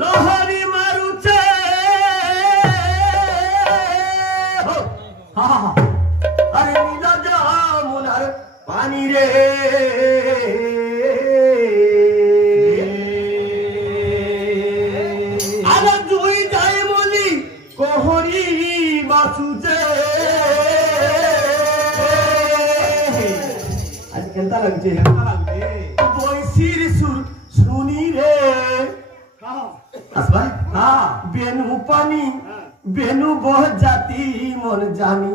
লহরি মারুছে আরে নীলা যমুনার পানি রে আরে জুই যায় মলি কোহরি বাসুছে আজ কেনতা লাগছে বৈশির সুর শুনি রে আসবা বেনু পানি বেনু বহ জাতি মন জানি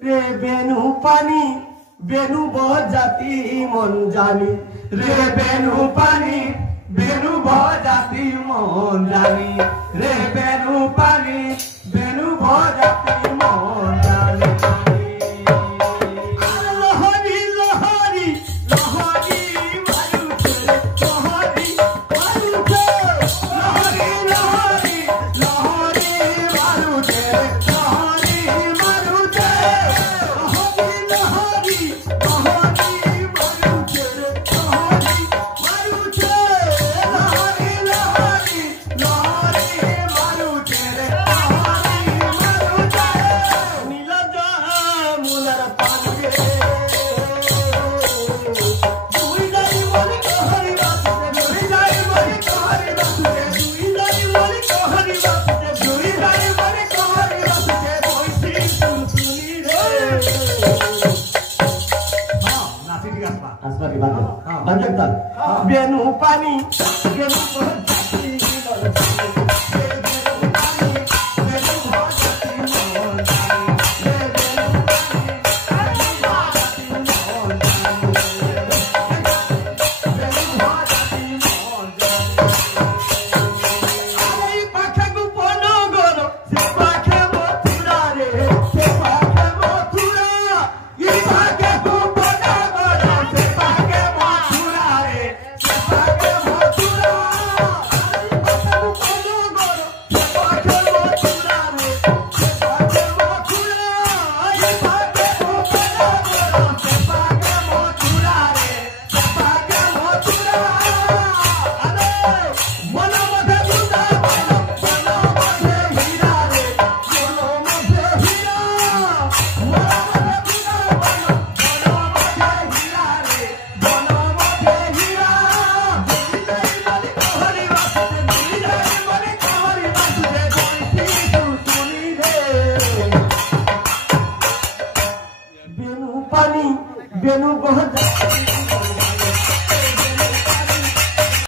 রে বেনু পানি বেনু বহ জাতি মন জানি রে বেনু পানি বেনু বহ জাতি মন জানি রে বেনু পানি বেনু বহ জাতি মন জানি লহরি লহরি লহরি মারুছে লহরি মারুছে লহরি লহরি লহরি মারুছে লহরি মারুছে লহরি লহরি লহরি মারুছে লহরি মারুছে লহরি লহরি লহরি মারুছে লহরি মারুছে নীলা যমুনার পানি রে দুই দাই বলি কোহরি বাসুতে দুই দাই বলি কোহরি বাসুতে দুই দাই বলি কোহরি বাসুতে দুই দাই বলি কোহরি বাসুতে বৈশি শুনি রে নাচি ঠিক আসবা আসবা কি বাদ বাদ বেনু পানি বেনু জাতি মন জানি